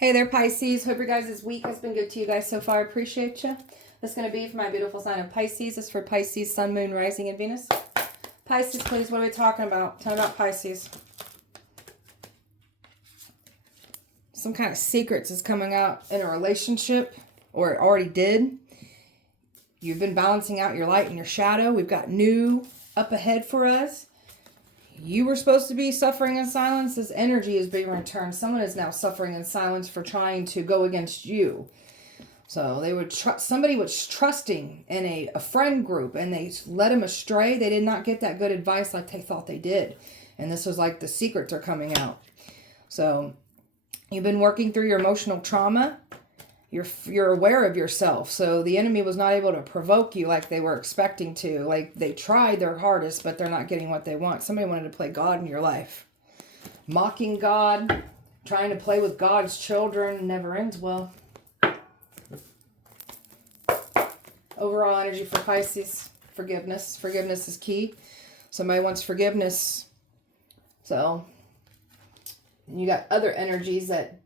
Hey there, Pisces. Hope your guys' week has been good to you guys so far. Appreciate you. This is going to be for my beautiful sign of Pisces. This is for Pisces, Sun, Moon, Rising, and Venus. Pisces, please, what are we talking about? Tell me about Pisces. Some kind of secrets is coming out in a relationship, or it already did. You've been balancing out your light and your shadow. We've got new up ahead for us. You were supposed to be suffering in silence. This energy is being returned. Someone is now suffering in silence for trying to go against you. So they would somebody was trusting in a friend group and they led them astray. They did not get that good advice like they thought they did. And this was like the secrets are coming out. So you've been working through your emotional trauma. You're aware of yourself. So the enemy was not able to provoke you like they were expecting to. Like they tried their hardest, but they're not getting what they want. Somebody wanted to play God in your life. Mocking God, trying to play with God's children never ends well. Overall energy for Pisces, forgiveness. Forgiveness is key. Somebody wants forgiveness. So you got other energies that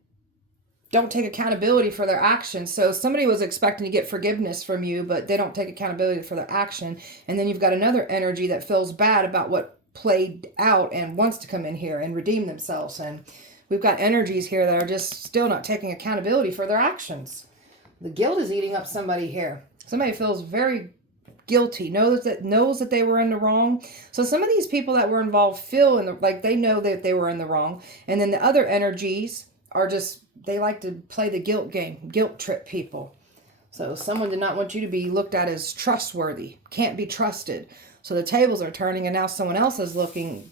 don't take accountability for their actions. So somebody was expecting to get forgiveness from you, but they don't take accountability for their action. And then you've got another energy that feels bad about what played out and wants to come in here and redeem themselves. And we've got energies here that are just still not taking accountability for their actions. The guilt is eating up somebody here. Somebody feels very guilty, knows that they were in the wrong. So some of these people that were involved feel like they know that they were in the wrong. And then the other energies are just, they like to play the guilt game, guilt trip people. So someone did not want you to be looked at as trustworthy, can't be trusted. So the tables are turning and now someone else is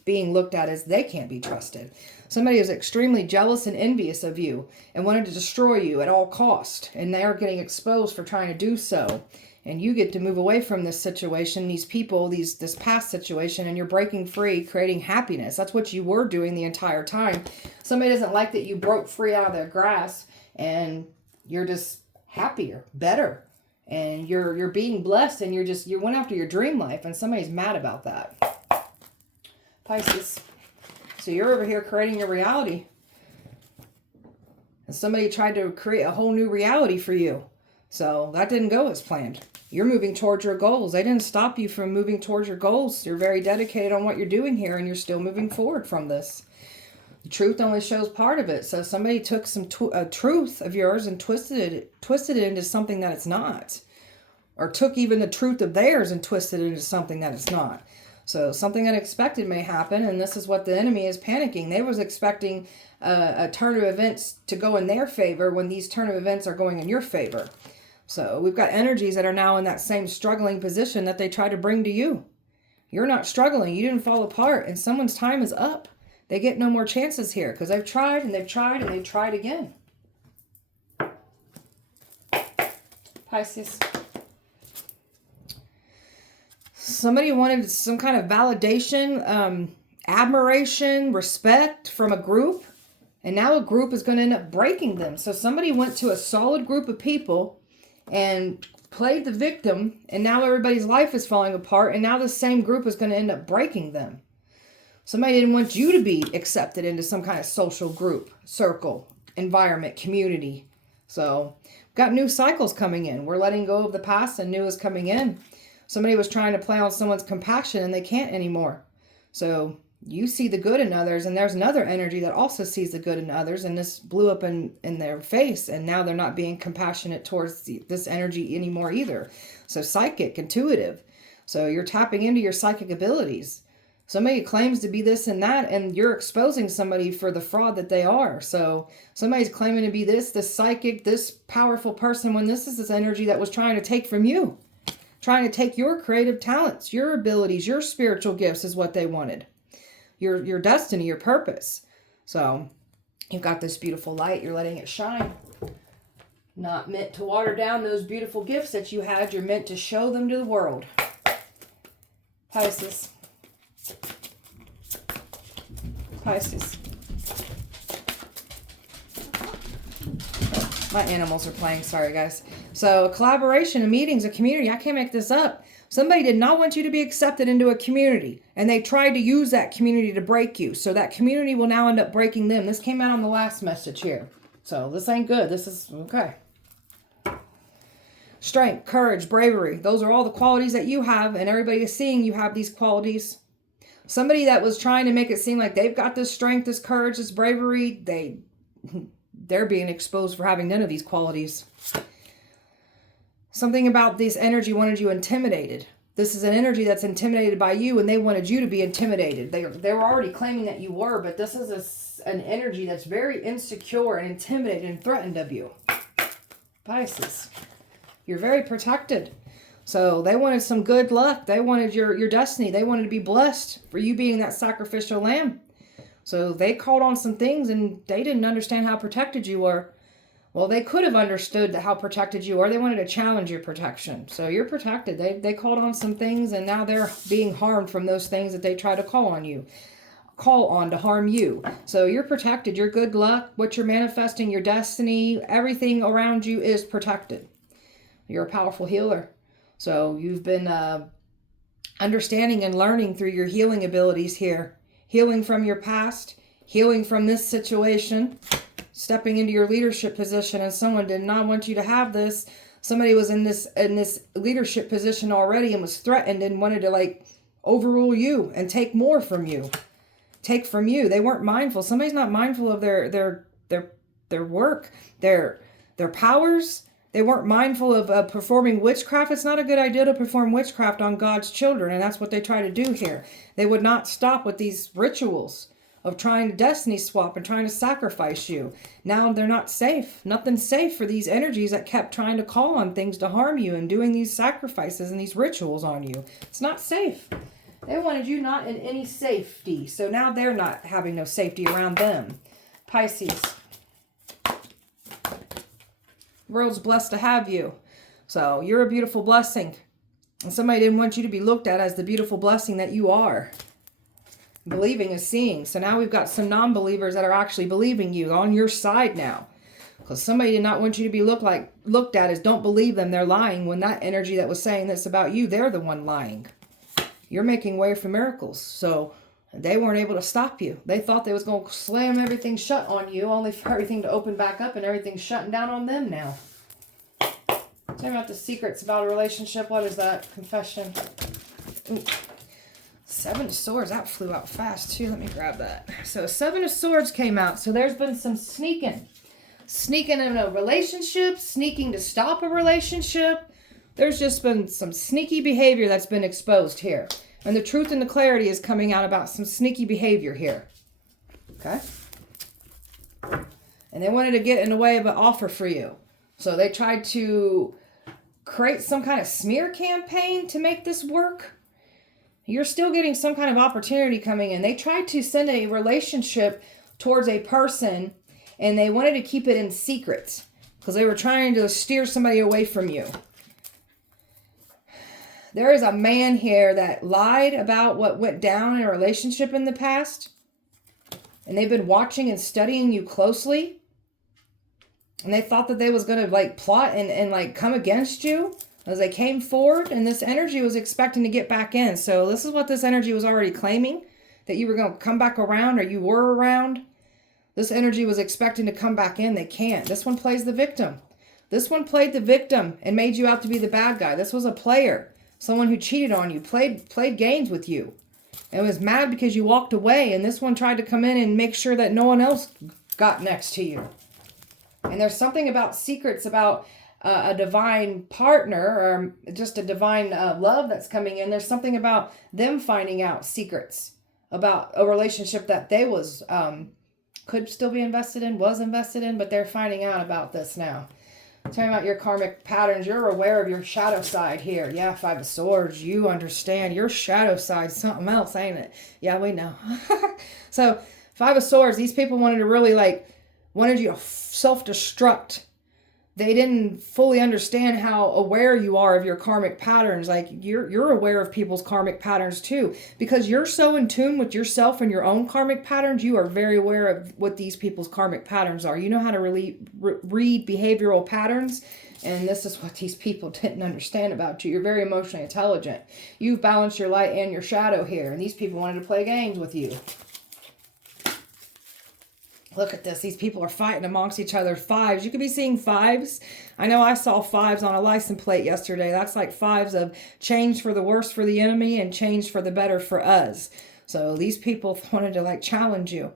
being looked at as they can't be trusted. Somebody is extremely jealous and envious of you and wanted to destroy you at all cost. And they're getting exposed for trying to do so. And you get to move away from this situation, these people, this past situation, and you're breaking free, creating happiness. That's what you were doing the entire time. Somebody doesn't like that you broke free out of their grasp and you're just happier, better. And you're being blessed and you went after your dream life and somebody's mad about that. Pisces. So you're over here creating your reality. And somebody tried to create a whole new reality for you. So that didn't go as planned. You're moving towards your goals. They didn't stop you from moving towards your goals. You're very dedicated on what you're doing here and you're still moving forward from this. The truth only shows part of it. So somebody took some truth of yours and twisted it into something that it's not. Or took even the truth of theirs and twisted it into something that it's not. So something unexpected may happen, and this is what the enemy is panicking. They was expecting a turn of events to go in their favor when these turn of events are going in your favor. So we've got energies that are now in that same struggling position that they try to bring to you. You're not struggling. You didn't fall apart, and someone's time is up. They get no more chances here because they've tried and they've tried and they've tried again. Pisces. Somebody wanted some kind of validation, admiration, respect from a group. And now a group is going to end up breaking them. So somebody went to a solid group of people and played the victim. And now everybody's life is falling apart. And now the same group is going to end up breaking them. Somebody didn't want you to be accepted into some kind of social group, circle, environment, community. So we've got new cycles coming in. We're letting go of the past and new is coming in. Somebody was trying to play on someone's compassion and they can't anymore. So you see the good in others and there's another energy that also sees the good in others and this blew up in their face and now they're not being compassionate towards this energy anymore either. So psychic, intuitive. So you're tapping into your psychic abilities. Somebody claims to be this and that and you're exposing somebody for the fraud that they are. So somebody's claiming to be this psychic, this powerful person when this is this energy that was trying to take from you. Trying to take your creative talents, your abilities, your spiritual gifts is what they wanted. Your destiny, your purpose. So you've got this beautiful light. You're letting it shine. Not meant to water down those beautiful gifts that you had. You're meant to show them to the world. Pisces. Pisces. My animals are playing. Sorry, guys. So a collaboration, a meetings, a community. I can't make this up. Somebody did not want you to be accepted into a community. And they tried to use that community to break you. So that community will now end up breaking them. This came out on the last message here. So this ain't good. This is okay. Strength, courage, bravery. Those are all the qualities that you have, and everybody is seeing you have these qualities. Somebody that was trying to make it seem like they've got this strength, this courage, this bravery, they're being exposed for having none of these qualities. Something about this energy wanted you intimidated. This is an energy that's intimidated by you, and they wanted you to be intimidated. They were already claiming that you were, but this is an energy that's very insecure and intimidated and threatened of you. Pisces. You're very protected. So they wanted some good luck. They wanted your destiny. They wanted to be blessed for you being that sacrificial lamb. So they called on some things and they didn't understand how protected you were. Well, they could have understood how protected you are. They wanted to challenge your protection. So you're protected. They called on some things and now they're being harmed from those things that they try to call on to harm you. So you're protected. Your good luck, what you're manifesting, your destiny, everything around you is protected. You're a powerful healer. So you've been understanding and learning through your healing abilities here. Healing from your past, healing from this situation, stepping into your leadership position, and someone did not want you to have this. Somebody was in this leadership position already and was threatened and wanted to like overrule you and take more from you. Take from you. They weren't mindful. Somebody's not mindful of their work, their powers. They weren't mindful of performing witchcraft. It's not a good idea to perform witchcraft on God's children, and that's what they try to do here. They would not stop with these rituals of trying to destiny swap and trying to sacrifice you. Now they're not safe. Nothing's safe for these energies that kept trying to call on things to harm you and doing these sacrifices and these rituals on you. It's not safe. They wanted you not in any safety, so now they're not having no safety around them. Pisces. The world's blessed to have you. So you're a beautiful blessing. And somebody didn't want you to be looked at as the beautiful blessing that you are. Believing is seeing. So now we've got some non-believers that are actually believing you on your side now. Because somebody did not want you to be looked at as don't believe them. They're lying when that energy that was saying this about you, they're the one lying. You're making way for miracles. So they weren't able to stop you. They thought they was going to slam everything shut on you, only for everything to open back up and everything's shutting down on them now. Tell me about the secrets about a relationship. What is that? Confession. Ooh. 7 of Swords. That flew out fast too. Let me grab that. So 7 of Swords came out. So there's been some sneaking. Sneaking in a relationship. Sneaking to stop a relationship. There's just been some sneaky behavior that's been exposed here. And the truth and the clarity is coming out about some sneaky behavior here. Okay? And they wanted to get in the way of an offer for you. So they tried to create some kind of smear campaign to make this work. You're still getting some kind of opportunity coming in. They tried to send a relationship towards a person and they wanted to keep it in secret because they were trying to steer somebody away from you. There is a man here that lied about what went down in a relationship in the past. And they've been watching and studying you closely. And they thought that they was going to like plot and come against you as they came forward. And this energy was expecting to get back in. So this is what this energy was already claiming. That you were going to come back around or you were around. This energy was expecting to come back in. They can't. This one plays the victim. This one played the victim and made you out to be the bad guy. This was a player. Someone who cheated on you, played games with you, and was mad because you walked away. And this one tried to come in and make sure that no one else got next to you. And there's something about secrets about a divine partner or just a divine love that's coming in. There's something about them finding out secrets about a relationship that they was could still be invested in, was invested in, but they're finding out about this now. Talking about your karmic patterns, you're aware of your shadow side here. Yeah, 5 of Swords, you understand your shadow side, something else, ain't it? Yeah, we know. So, 5 of Swords, these people wanted to really wanted you to self-destruct. They didn't fully understand how aware you are of your karmic patterns. Like, you're aware of people's karmic patterns too. Because you're so in tune with yourself and your own karmic patterns, you are very aware of what these people's karmic patterns are. You know how to really read behavioral patterns. And this is what these people didn't understand about you. You're very emotionally intelligent. You've balanced your light and your shadow here. And these people wanted to play games with you. Look at this. These people are fighting amongst each other. Fives. You could be seeing fives. I know I saw fives on a license plate yesterday. That's like fives of change for the worse for the enemy and change for the better for us. So these people wanted to like challenge you.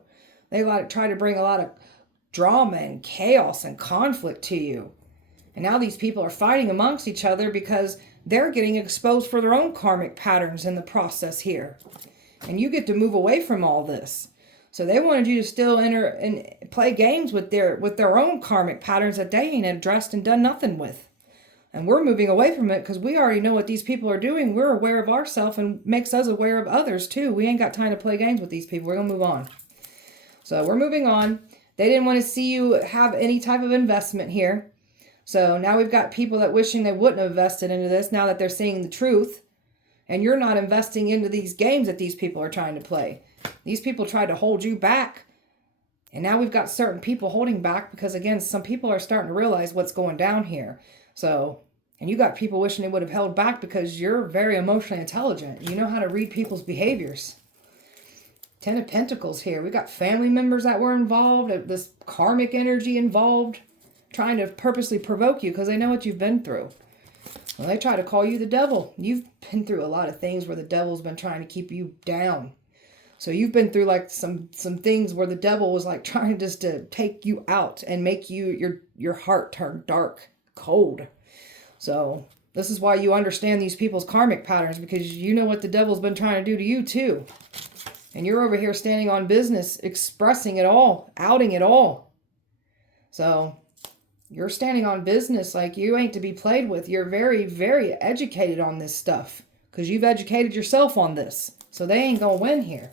They like try to bring a lot of drama and chaos and conflict to you. And now these people are fighting amongst each other because they're getting exposed for their own karmic patterns in the process here. And you get to move away from all this. So they wanted you to still enter and play games with their own karmic patterns that they ain't addressed and done nothing with. And we're moving away from it because we already know what these people are doing. We're aware of ourselves and makes us aware of others too. We ain't got time to play games with these people. We're going to move on. So we're moving on. They didn't want to see you have any type of investment here. So now we've got people that wishing they wouldn't have invested into this now that they're seeing the truth. And you're not investing into these games that these people are trying to play. These people tried to hold you back. And now we've got certain people holding back because, again, some people are starting to realize what's going down here. So, and you got people wishing they would have held back because you're very emotionally intelligent. You know how to read people's behaviors. 10 of Pentacles here. We got family members that were involved. This karmic energy involved. Trying to purposely provoke you because they know what you've been through. Well, they try to call you the devil. You've been through a lot of things where the devil's been trying to keep you down. So you've been through like some things where the devil was like trying just to take you out and make your heart turn dark, cold. So this is why you understand these people's karmic patterns, because you know what the devil's been trying to do to you too. And you're over here standing on business, expressing it all, outing it all. So you're standing on business like you ain't to be played with. You're very, very educated on this stuff because you've educated yourself on this. So they ain't going to win here.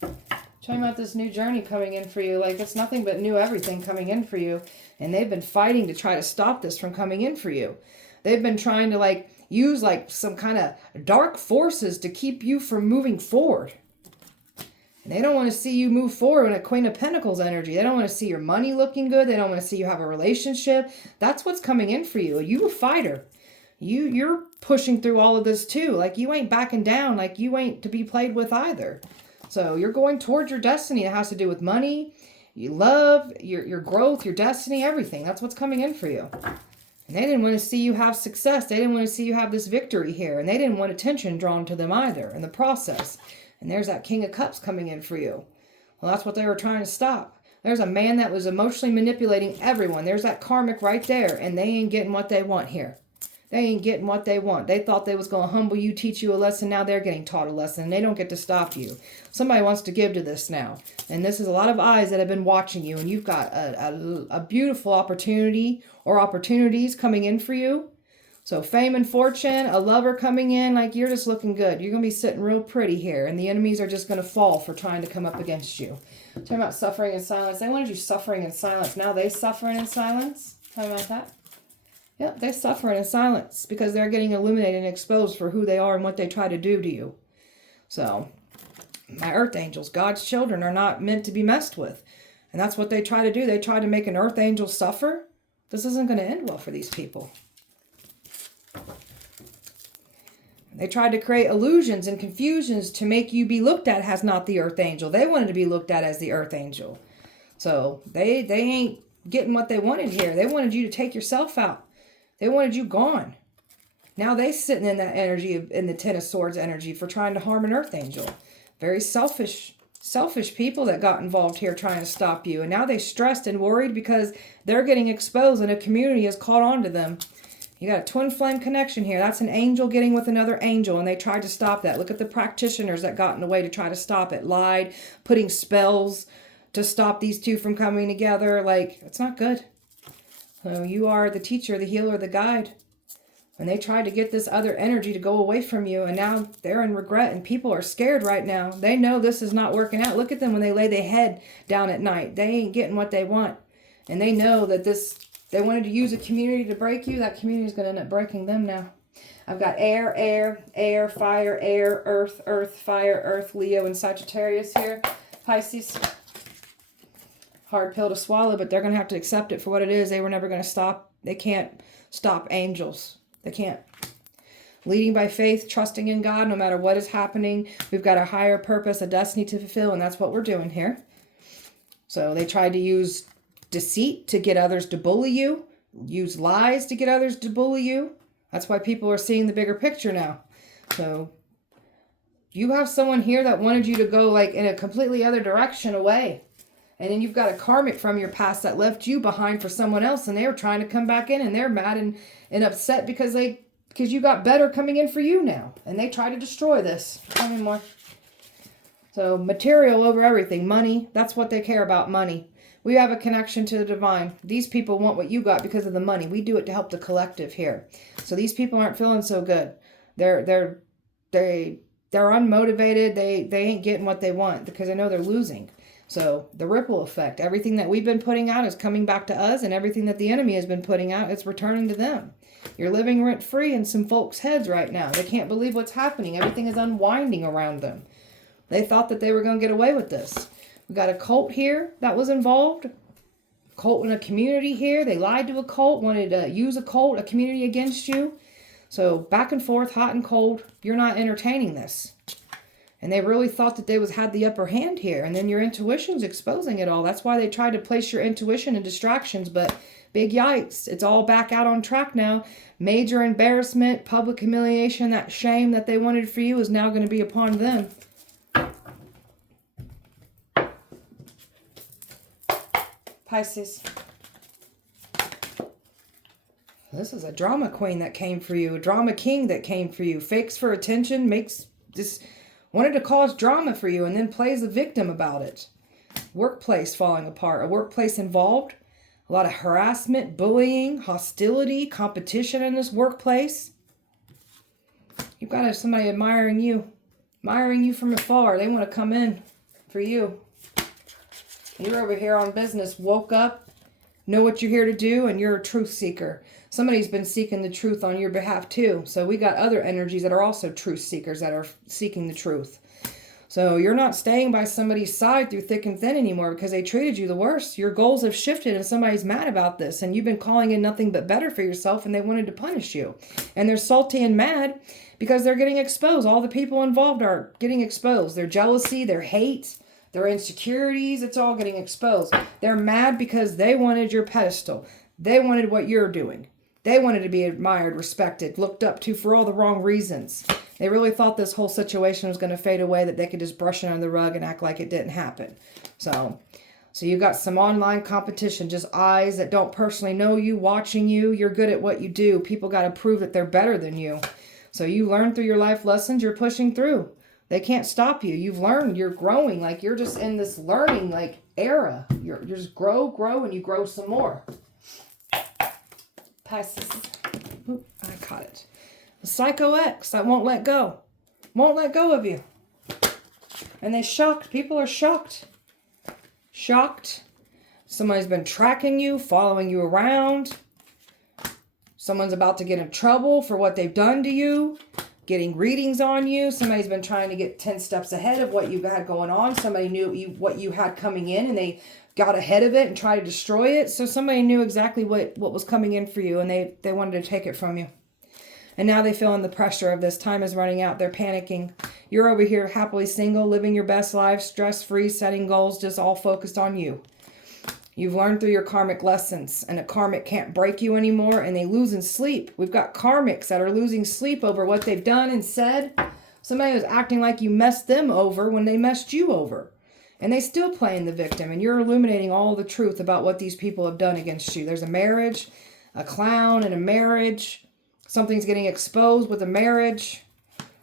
Talking about this new journey coming in for you. Like, it's nothing but new everything coming in for you. And they've been fighting to try to stop this from coming in for you. They've been trying to, like, use, like, some kind of dark forces to keep you from moving forward. And they don't want to see you move forward in a Queen of Pentacles energy. They don't want to see your money looking good. They don't want to see you have a relationship. That's what's coming in for you. You a fighter. You're pushing through all of this too. Like, you ain't backing down. Like, you ain't to be played with either. So you're going towards your destiny. It has to do with money, your love, your growth, your destiny, everything. That's what's coming in for you. And they didn't want to see you have success. They didn't want to see you have this victory here. And they didn't want attention drawn to them either in the process. And there's that King of Cups coming in for you. Well, that's what they were trying to stop. There's a man that was emotionally manipulating everyone. There's that karmic right there. And they ain't getting what they want here. They ain't getting what they want. They thought they was going to humble you, teach you a lesson. Now they're getting taught a lesson. And they don't get to stop you. Somebody wants to give to this now. And this is a lot of eyes that have been watching you. And you've got a beautiful opportunity or opportunities coming in for you. So fame and fortune, a lover coming in, like, you're just looking good. You're going to be sitting real pretty here. And the enemies are just going to fall for trying to come up against you. Talking about suffering in silence. They wanted you suffering in silence. Now they suffering in silence. Talking about that. Yep, they're suffering in silence because they're getting illuminated and exposed for who they are and what they try to do to you. So, my earth angels, God's children, are not meant to be messed with. And that's what they try to do. They try to make an earth angel suffer. This isn't going to end well for these people. They tried to create illusions and confusions to make you be looked at as not the earth angel. They wanted to be looked at as the earth angel. So they ain't getting what they wanted here. They wanted you to take yourself out. They wanted you gone. Now they sitting in that energy, in the Ten of Swords energy, for trying to harm an earth angel. Very selfish people that got involved here trying to stop you. And now they stressed and worried because they're getting exposed and a community has caught on to them. You got a twin flame connection here. That's an angel getting with another angel, and they tried to stop that. Look at the practitioners that got in the way to try to stop it. Lied, putting spells to stop these two from coming together. Like, it's not good. So you are the teacher, the healer, the guide. And they tried to get this other energy to go away from you, and now they're in regret, and people are scared right now. They know this is not working out. Look at them when they lay their head down at night. They ain't getting what they want. And they know that they wanted to use a community to break you. That community is going to end up breaking them now. I've got air, fire, air, earth, fire, earth, Leo, and Sagittarius here. Pisces. Hard pill to swallow, but they're going to have to accept it for what it is. They were never going to stop. They can't stop angels. They can't. Leading by faith, trusting in God, no matter what is happening. We've got a higher purpose, a destiny to fulfill, and that's what we're doing here. So they tried to use deceit to get others to bully you, use lies to get others to bully you. That's why people are seeing the bigger picture now. So you have someone here that wanted you to go like in a completely other direction away. And then you've got a karmic from your past that left you behind for someone else, and they were trying to come back in, and they're mad and upset because you got better coming in for you now. And they try to destroy this. Tell me more. So material over everything. Money. That's what they care about, money. We have a connection to the divine. These people want what you got because of the money. We do it to help the collective here. So these people aren't feeling so good. They're unmotivated. They ain't getting what they want because they know they're losing. So the ripple effect, everything that we've been putting out is coming back to us, and everything that the enemy has been putting out, it's returning to them. You're living rent free in some folks' heads right now. They can't believe what's happening. Everything is unwinding around them. They thought that they were going to get away with this. We got a cult here that was involved. Cult in a community here. They lied to a cult, wanted to use a cult, a community against you. So back and forth, hot and cold. You're not entertaining this. And they really thought that they had the upper hand here. And then your intuition's exposing it all. That's why they tried to place your intuition in distractions. But big yikes. It's all back out on track now. Major embarrassment, public humiliation, that shame that they wanted for you is now going to be upon them. Pisces. This is a drama queen that came for you. A drama king that came for you. Fakes for attention. Wanted to cause drama for you and then plays a victim about it. Workplace falling apart. A workplace involved. A lot of harassment, bullying, hostility, competition in this workplace. You've got to have somebody admiring you from afar. They want to come in for you. You're over here on business, woke up, know what you're here to do, and you're a truth seeker. Somebody's been seeking the truth on your behalf too. So we got other energies that are also truth seekers that are seeking the truth. So you're not staying by somebody's side through thick and thin anymore because they treated you the worst. Your goals have shifted and somebody's mad about this. And you've been calling in nothing but better for yourself, and they wanted to punish you. And they're salty and mad because they're getting exposed. All the people involved are getting exposed. Their jealousy, their hate, their insecurities, it's all getting exposed. They're mad because they wanted your pedestal. They wanted what you're doing. They wanted to be admired, respected, looked up to for all the wrong reasons. They really thought this whole situation was going to fade away, that they could just brush it under the rug and act like it didn't happen. So you got some online competition, just eyes that don't personally know you, watching you. You're good at what you do. People got to prove that they're better than you. So you learn through your life lessons, you're pushing through. They can't stop you. You've learned, you're growing. Like you're just in this learning like era. You're just grow, and you grow some more. Pisces. Oop, I caught it. The Psycho X that won't let go. Won't let go of you. And they shocked. People are shocked. Shocked. Somebody's been tracking you, following you around. Someone's about to get in trouble for what they've done to you. Getting readings on you. Somebody's been trying to get 10 steps ahead of what you had going on. Somebody knew what you had coming in, and they got ahead of it and tried to destroy it. So somebody knew exactly what was coming in for you, and they wanted to take it from you. And now they feel in the pressure of this. Time is running out. They're panicking. You're over here happily single, living your best life, stress-free, setting goals, just all focused on you. You've learned through your karmic lessons, and a karmic can't break you anymore, and they lose in sleep. We've got karmics that are losing sleep over what they've done and said. Somebody was acting like you messed them over when they messed you over. And they still playing the victim, and you're illuminating all the truth about what these people have done against you. There's a marriage, a clown in a marriage. Something's getting exposed with a marriage.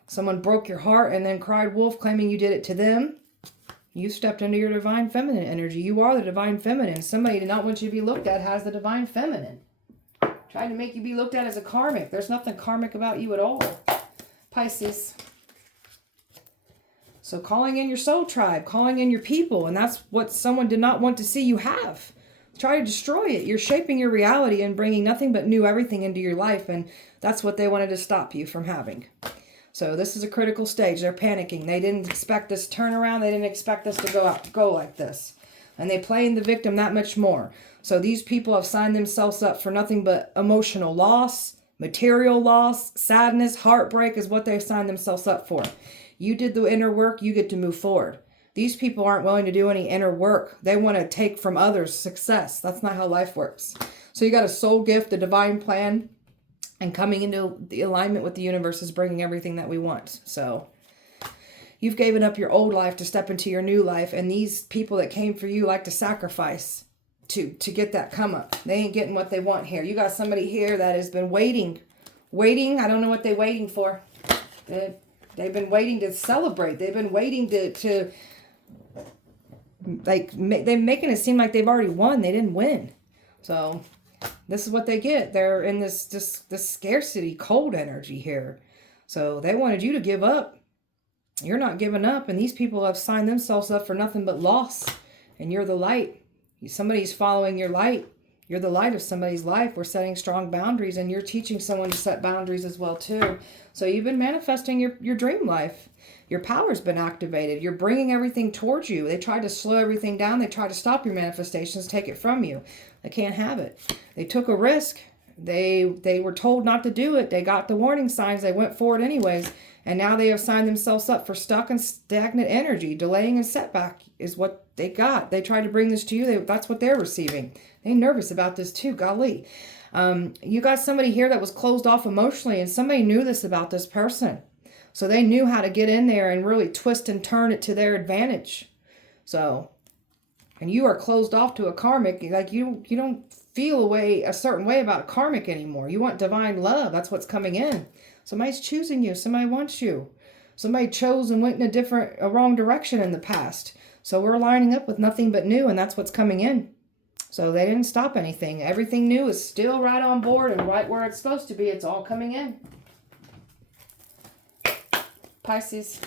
Someone broke your heart and then cried wolf, claiming you did it to them. You stepped into your divine feminine energy. You are the divine feminine. Somebody did not want you to be looked at has the divine feminine. Trying to make you be looked at as a karmic. There's nothing karmic about you at all. Pisces. So calling in your soul tribe, calling in your people, and that's what someone did not want to see you have. Try to destroy it. You're shaping your reality and bringing nothing but new everything into your life, and that's what they wanted to stop you from having. So this is a critical stage. They're panicking. They didn't expect this turnaround. They didn't expect this to go like this. And they playing the victim that much more. So these people have signed themselves up for nothing but emotional loss, material loss, sadness, heartbreak is what they've signed themselves up for. You did the inner work. You get to move forward. These people aren't willing to do any inner work. They want to take from others success. That's not how life works. So you got a soul gift, a divine plan, and coming into the alignment with the universe is bringing everything that we want. So you've given up your old life to step into your new life. And these people that came for you like to sacrifice to get that come up. They ain't getting what they want here. You got somebody here that has been waiting. I don't know what they're waiting for. They've been waiting to celebrate. They've been waiting to like, they're making it seem like they've already won. They didn't win. So this is what they get. They're in this scarcity, cold energy here. So they wanted you to give up. You're not giving up. And these people have signed themselves up for nothing but loss. And you're the light. Somebody's following your light. You're the light of somebody's life. We're setting strong boundaries, and you're teaching someone to set boundaries as well too. So you've been manifesting your dream life. Your power's been activated. You're bringing everything towards you. They tried to slow everything down. They tried to stop your manifestations, take it from you. They can't have it. They took a risk. They were told not to do it. They got the warning signs. They went forward anyways. And now they have signed themselves up for stuck and stagnant energy. Delaying and setback is what they got. They tried to bring this to you. That's what they're receiving. They're nervous about this too. Golly. You got somebody here that was closed off emotionally, and somebody knew this about this person. So they knew how to get in there and really twist and turn it to their advantage. So, and you are closed off to a karmic. Like you don't feel a certain way about karmic anymore. You want divine love. That's what's coming in. Somebody's choosing you. Somebody wants you. Somebody chose and went in a wrong direction in the past. So we're lining up with nothing but new, and that's what's coming in. So they didn't stop anything. Everything new is still right on board and right where it's supposed to be. It's all coming in. Pisces.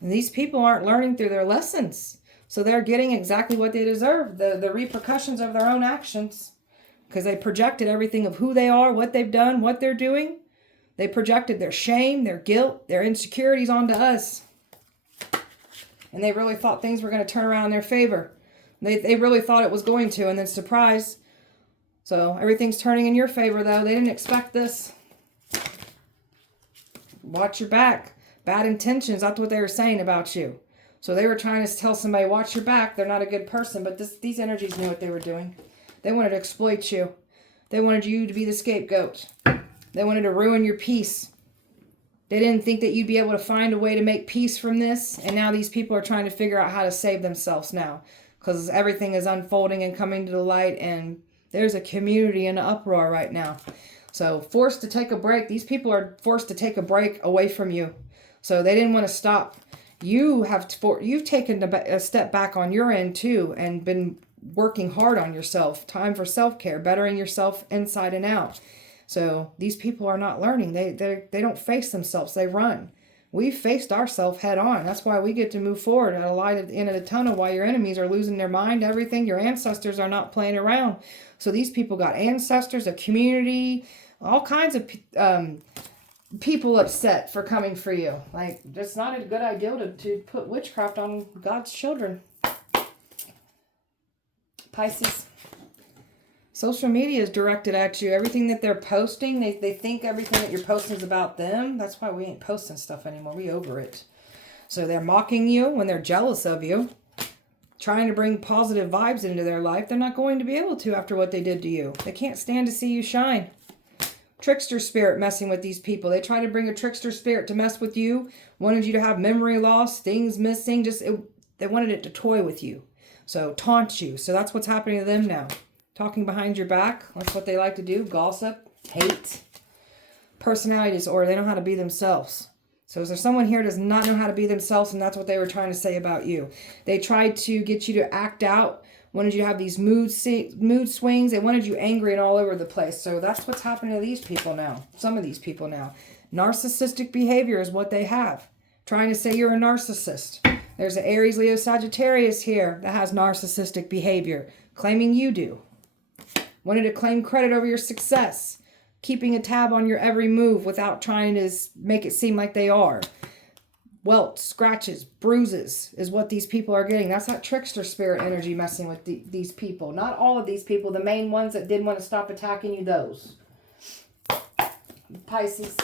And these people aren't learning through their lessons. So they're getting exactly what they deserve. The repercussions of their own actions. Because they projected everything of who they are, what they've done, what they're doing. They projected their shame, their guilt, their insecurities onto us. And they really thought things were going to turn around in their favor. They really thought it was going to, and then surprise. So everything's turning in your favor, though. They didn't expect this. Watch your back. Bad intentions, that's what they were saying about you. So they were trying to tell somebody, watch your back. They're not a good person, but these energies knew what they were doing. They wanted to exploit you. They wanted you to be the scapegoat. They wanted to ruin your peace. They didn't think that you'd be able to find a way to make peace from this. And now these people are trying to figure out how to save themselves now. Because everything is unfolding and coming to the light. And there's a community in an uproar right now. So forced to take a break. These people are forced to take a break away from you. So they didn't want to stop. You've taken a step back on your end too. And been working hard on yourself. Time for self-care. Bettering yourself inside and out. So these people are not learning. They don't face themselves. They run. We faced ourselves head on. That's why we get to move forward at a light at the end of the tunnel while your enemies are losing their mind, everything. Your ancestors are not playing around. So these people got ancestors, a community, all kinds of people upset for coming for you. Like, it's not a good idea to put witchcraft on God's children. Pisces. Social media is directed at you. Everything that they're posting, they think everything that you're posting is about them. That's why we ain't posting stuff anymore. We over it. So they're mocking you when they're jealous of you. Trying to bring positive vibes into their life. They're not going to be able to after what they did to you. They can't stand to see you shine. Trickster spirit messing with these people. They try to bring a trickster spirit to mess with you. Wanted you to have memory loss, things missing. They wanted it to toy with you. So taunt you. So that's what's happening to them now. Talking behind your back. That's what they like to do. Gossip. Hate. Personality disorder. They know how to be themselves. So is there someone here who does not know how to be themselves, and that's what they were trying to say about you? They tried to get you to act out. Wanted you to have these mood swings. They wanted you angry and all over the place. So that's what's happening to these people now. Some of these people now. Narcissistic behavior is what they have. Trying to say you're a narcissist. There's an Aries, Leo, Sagittarius here that has narcissistic behavior. Claiming you do. Wanted to claim credit over your success. Keeping a tab on your every move without trying to make it seem like they are. Welts, scratches, bruises is what these people are getting. That's that trickster spirit energy messing with these people. Not all of these people. The main ones that did want to stop attacking you, those. Pisces.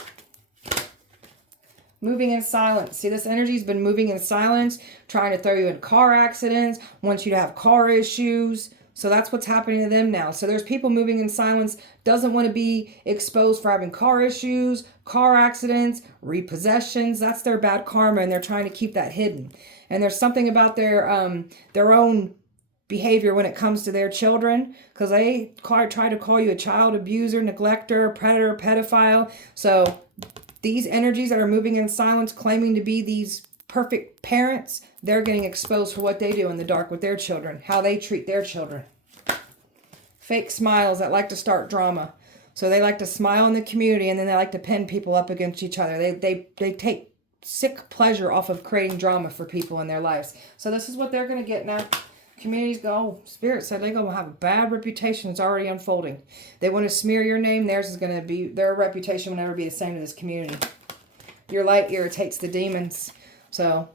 Moving in silence. See, this energy's been moving in silence, trying to throw you in car accidents, wants you to have car issues. So that's what's happening to them now. So there's people moving in silence, doesn't want to be exposed for having car issues, car accidents, repossessions. That's their bad karma, and they're trying to keep that hidden. And there's something about their own behavior when it comes to their children, because they try to call you a child abuser, neglector, predator, pedophile. So these energies that are moving in silence, claiming to be these perfect parents, they're getting exposed for what they do in the dark with their children, how they treat their children. Fake smiles that like to start drama. So they like to smile in the community, and then they like to pin people up against each other. They take sick pleasure off of creating drama for people in their lives. So this is what they're going to get now. Communities go, oh, Spirit said they're going to have a bad reputation. It's already unfolding. They want to smear your name. Theirs is going to be, their reputation will never be the same to this community. Your light irritates the demons. So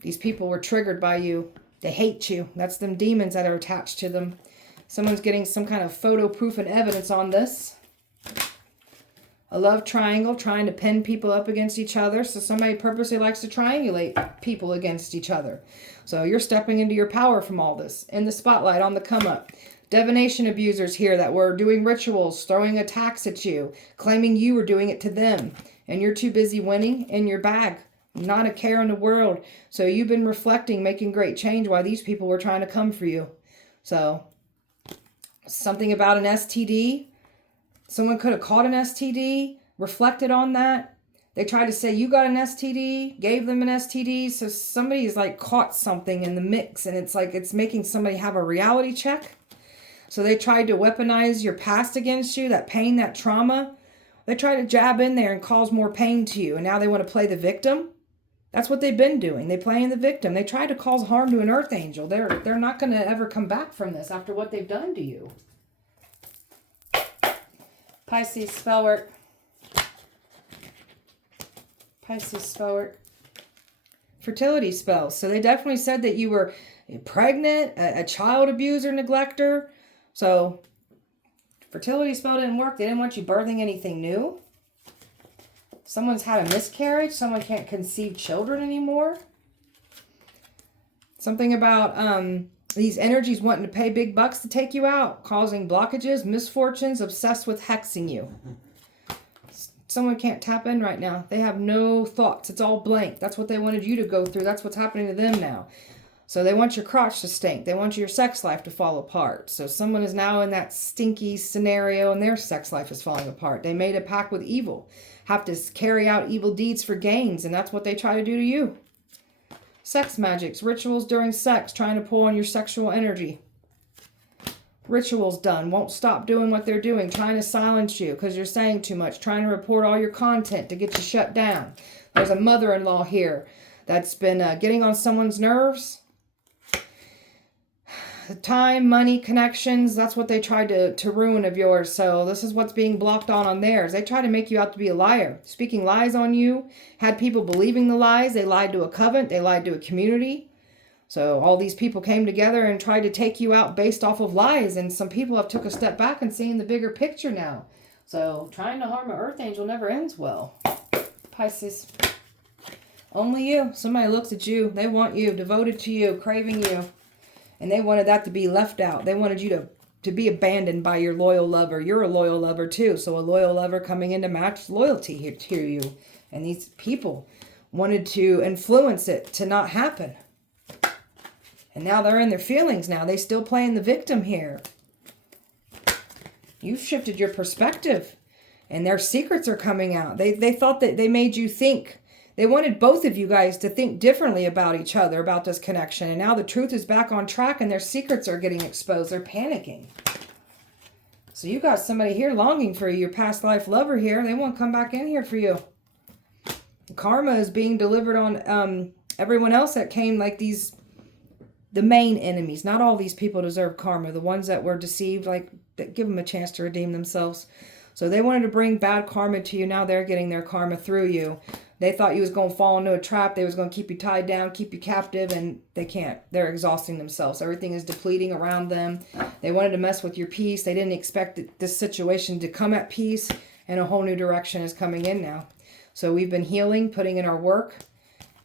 these people were triggered by you. They hate you. That's them demons that are attached to them. Someone's getting some kind of photo proof and evidence on this. A love triangle, trying to pin people up against each other. So somebody purposely likes to triangulate people against each other. So you're stepping into your power from all this. In the spotlight, on the come up. Divination abusers here that were doing rituals, throwing attacks at you, claiming you were doing it to them. And you're too busy winning in your bag. Not a care in the world. So you've been reflecting, making great change while these people were trying to come for you. So something about an STD. Someone could have caught an STD, reflected on that. They tried to say you got an STD, gave them an STD. So somebody's like caught something in the mix, and it's like it's making somebody have a reality check. So they tried to weaponize your past against you, that pain, that trauma. They try to jab in there and cause more pain to you. And now they want to play the victim. That's what they've been doing. They playing the victim. They try to cause harm to an earth angel. They're not going to ever come back from this after what they've done to you. Pisces spell work. Pisces spell work. Fertility spells. So they definitely said that you were pregnant, a child abuser, neglector. So fertility spell didn't work. They didn't want you birthing anything new. Someone's had a miscarriage. Someone can't conceive children anymore. Something about these energies wanting to pay big bucks to take you out, causing blockages, misfortunes, obsessed with hexing you. Someone can't tap in right now. They have no thoughts. It's all blank. That's what they wanted you to go through. That's what's happening to them now. So they want your crotch to stink. They want your sex life to fall apart. So someone is now in that stinky scenario and their sex life is falling apart. They made a pact with evil. Have to carry out evil deeds for gains, and that's what they try to do to you. Sex magics, rituals during sex, trying to pull on your sexual energy. Rituals done, won't stop doing what they're doing, trying to silence you because you're saying too much, trying to report all your content to get you shut down. There's a mother-in-law here that's been getting on someone's nerves. Time, money, connections, that's what they tried to ruin of yours. So this is what's being blocked on theirs. They try to make you out to be a liar, speaking lies on you, had people believing the lies. They lied to a covenant. They lied to a community. So all these people came together and tried to take you out based off of lies. And some people have took a step back and seen the bigger picture now. So trying to harm an earth angel never ends well. Pisces. Only you. Somebody looks at you. They want you, devoted to you, craving you. And they wanted that to be left out. They wanted you to be abandoned by your loyal lover. You're a loyal lover too. So a loyal lover coming in to match loyalty here to you. And these people wanted to influence it to not happen. And now they're in their feelings now. They still playing the victim here. You've shifted your perspective. And their secrets are coming out. They thought that they made you think. They wanted both of you guys to think differently about each other, about this connection. And now the truth is back on track and their secrets are getting exposed. They're panicking. So you got somebody here longing for you, your past life lover here. They won't come back in here for you. Karma is being delivered on everyone else that came like these, the main enemies. Not all these people deserve karma. The ones that were deceived, like, give them a chance to redeem themselves. So they wanted to bring bad karma to you. Now they're getting their karma through you. They thought you was going to fall into a trap. They was going to keep you tied down, keep you captive, and they can't. They're exhausting themselves. Everything is depleting around them. They wanted to mess with your peace. They didn't expect this situation to come at peace, and a whole new direction is coming in now. So we've been healing, putting in our work,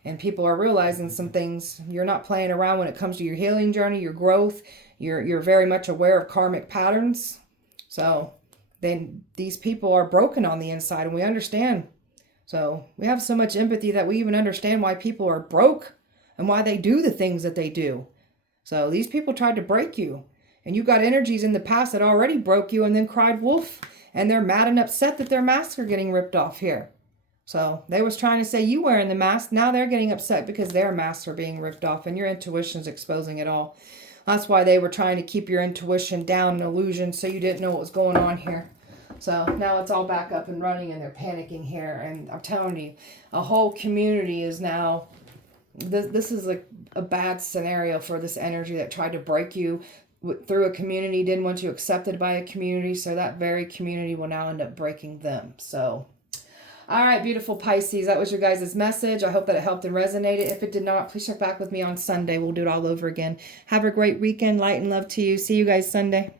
and people are realizing some things. You're not playing around when it comes to your healing journey, your growth. You're very much aware of karmic patterns. So then these people are broken on the inside, and we understand. So we have so much empathy that we even understand why people are broke and why they do the things that they do. So these people tried to break you, and you got energies in the past that already broke you and then cried wolf, and they're mad and upset that their masks are getting ripped off here. So they was trying to say you wearing the mask. Now they're getting upset because their masks are being ripped off, and your intuition's exposing it all. That's why they were trying to keep your intuition down, an illusion, so you didn't know what was going on here. So now it's all back up and running, and they're panicking here. And I'm telling you, a whole community is now, this is like a bad scenario for this energy that tried to break you through a community, didn't want you accepted by a community. So that very community will now end up breaking them. So, all right, beautiful Pisces, that was your guys' message. I hope that it helped and resonated. If it did not, please check back with me on Sunday. We'll do it all over again. Have a great weekend. Light and love to you. See you guys Sunday.